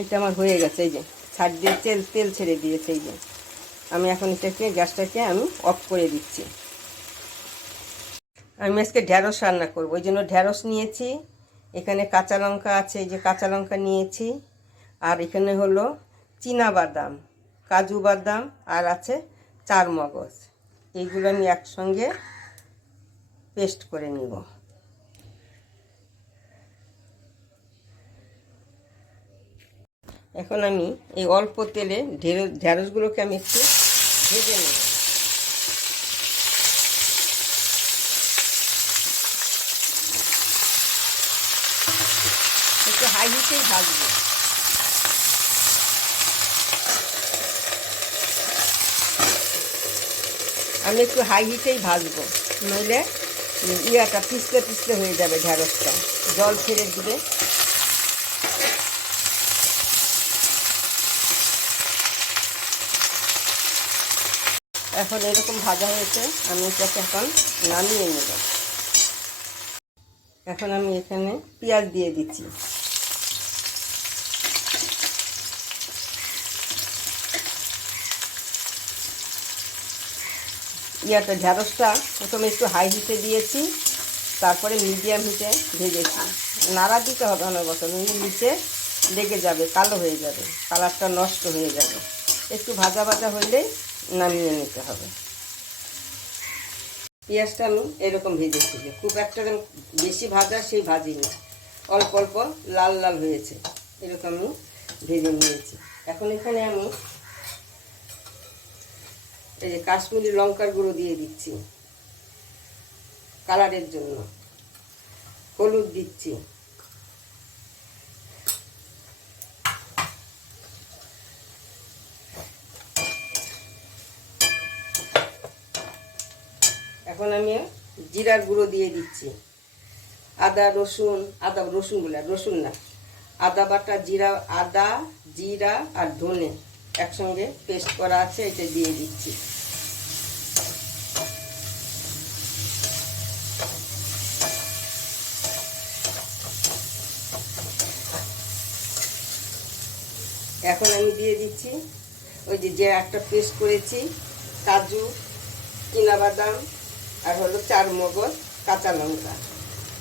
এটা আমার হয়ে গেছে, এই যে। ছাড় দিয়ে তেল তেল ছেড়ে দিয়েছে, এই যে। আমি এখন এটাকে, গ্যাসটাকে আমি অফ করে দিচ্ছি। আমি আজকে ঢ্যাঁড়স রান্না করব। ওই জন্য ঢ্যাঁড়স নিয়েছি, এখানে কাঁচা লঙ্কা আছে, এই যে কাঁচা লঙ্কা নিয়েছি, আর এখানে হলো চীনা বাদাম, কাজু বাদাম, আর আছে চার মগজ এইগুলো আমি একসঙ্গে পেস্ট করে নিব। এখন আমি এই অল্প তেলে ঢেঁড়স ঢ্যাঁড়সগুলোকে আমি একটু ভেজে নেব। একটু হাই হিটেই ভাজবো। আমি একটু হাই হিটেই ভাজবো, নইলে ইয়াটা পিছলে পিছলে হয়ে যাবে ঢ্যাঁড়সটা জল ছেড়ে দিবে। এখন এরকম ভাজা হয়েছে, আমি এটাকে এখন নামিয়ে নেব। এখন আমি এখানে পেঁয়াজ দিয়ে দিচ্ছি। ইয়াটা ঢ্যাঁড়সটা প্রথমে একটু হাই হিটে দিয়েছি, তারপরে মিডিয়াম হিটে ভেজেছি। নাড়া দিতে হবে অনেক বছর নিচে লেগে যাবে, কালো হয়ে যাবে কালারটা নষ্ট হয়ে যাবে। একটু ভাজা ভাজা হলেই নামিয়ে নিতে হবে। পেঁয়াজটা আমি এরকম ভেজেছি খুব একটা বেশি ভাজা সেই ভাজিনি অল্প অল্প লাল লাল হয়েছে, এরকম আমি ভেজে নিয়েছি। এখন এখানে আমি এই যে কাশ্মীরি লঙ্কার গুঁড়ো দিয়ে দিচ্ছি। কালারের জন্য। হলুদ দিচ্ছি। এখন আমি জিরার গুঁড়ো দিয়ে দিচ্ছি। আদা, রসুন আদা রসুন বলে রসুন না। আদা বাটা, জিরা, আদা, জিরা আর ধনে একসঙ্গে পেস্ট করা আছে, এটা দিয়ে দিচ্ছি। এখন আমি দিয়ে দিচ্ছি ওই যে একটা পেস্ট করেছি, কাজু বাদাম আর হলো চার মগজ কাঁচা লঙ্কা।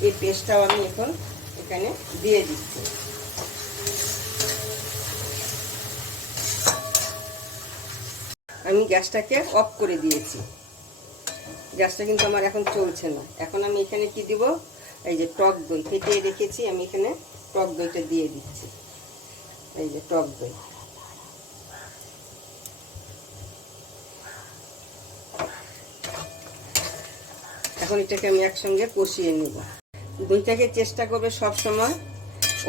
এই পেস্টটাও আমি এখন এখানে দিয়ে দিচ্ছি। আমি গ্যাসটাকে অফ করে দিয়েছি। গ্যাসটা কিন্তু আমার এখন চলছে না। এখন আমি এখানে কি দিব? এই যে টক দই। ফেটিয়ে রেখেছি, আমি এখানে টক দইটা দিয়ে দিচ্ছি। এই যে টক দই। এখন এটাকে আমি একসঙ্গে কষিয়ে নিব। দইটাকে চেষ্টা করবে সব সময়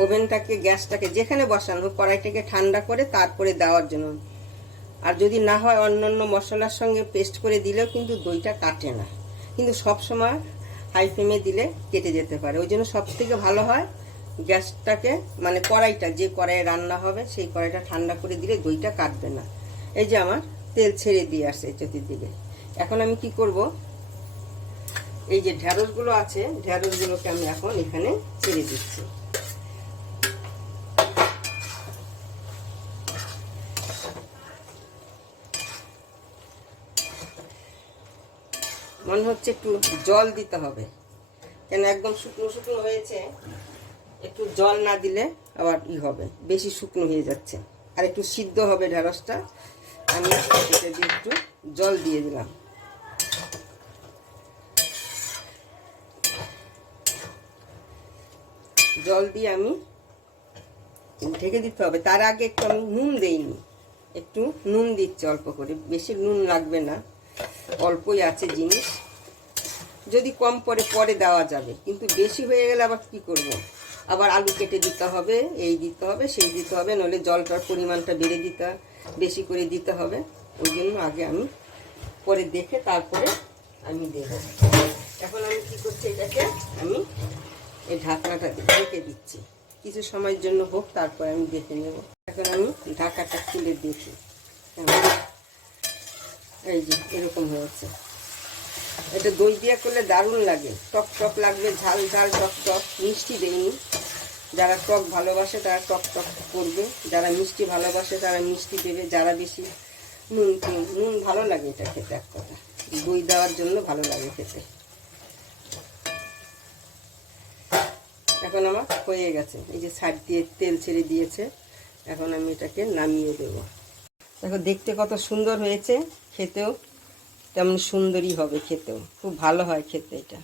ওভেনটাকে, গ্যাসটাকে যেখানে বসানো কড়াইটাকে ঠান্ডা করে তারপরে দেওয়ার জন্য। আর যদি না হয় অন্য অন্য মশলার সঙ্গে পেস্ট করে দিলেও কিন্তু দইটা কাটে না। কিন্তু সব সময় হাই ফ্লেমে দিলে কেটে যেতে পারে। ওই জন্য সব থেকে ভালো হয় গ্যাসটাকে মানে কড়াইটা, যে কড়াইয়ে রান্না হবে, সেই কড়াইটা ঠান্ডা করে দিলে দইটা কাটবে না। এই যে আমার তেল ছেড়ে দিয়ে আসে চতুর্দিকে। এখন আমি কি করব? এই যে ঢ্যাঁড়সগুলো আছে ঢ্যাঁড়সগুলোকে আমি এখন এখানে ছেড়ে দিচ্ছি। মনে হচ্ছে একটু জল দিতে হবে। কেন একদম শুকনো শুকনো হয়েছে, একটু জল না দিলে আবার ই হবে, বেশি শুকনো হয়ে যাচ্ছে। আর একটু সিদ্ধ হবে ঢেঁড়সটা, আমি একটু জল দিয়ে দিলাম। জল দিয়ে আমি ঢেকে দিতে হবে। তার আগে একটু আমি নুন দেইনি। একটু নুন দিচ্ছি অল্প করে। বেশি নুন লাগবে না। অল্পই আছে জিনিস। যদি কম পরে পরে দেওয়া যাবে। কিন্তু বেশি হয়ে গেলে আবার কি করব। আবার আলু কেটে দিতে হবে, এই দিতে হবে, সেই দিতে হবে। নইলে জলটার পরিমাণটা বেড়ে দিতে, বেশি করে দিতে হবে। ওই জন্য আগে আমি পরে দেখে তারপরে আমি দেব। এখন আমি কি করছি? এটাকে আমি এই ঢাকনাটা রেখে দিচ্ছি। কিছু সময়ের জন্য হোক, তারপর আমি দেখে নেব। এখন আমি ঢাকাটা খুলে দেখি। এই যে, এরকম হয়েছে। এটা দই দিয়ে করলে দারুণ লাগে। টক টক লাগবে, ঝাল ঝাল টক টক, মিষ্টি দেয়নি। যারা টক ভালোবাসে, তারা টক টক করবে। যারা মিষ্টি ভালোবাসে, তারা মিষ্টি দেবে। যারা বেশি নুন নুন ভালো লাগে এটা খেতে, এক কথা। দই দেওয়ার জন্য ভালো লাগে খেতে। এখন আমার হয়ে গেছে। এই যে সাইড দিয়ে তেল ছেড়ে দিয়েছে, এখন আমি এটাকে নামিয়ে দেব। দেখো, দেখতে কত সুন্দর হয়েছে। খেতেও তেমন সুন্দরই হবে খেতেও। খুব ভালো হয় খেতে এটা।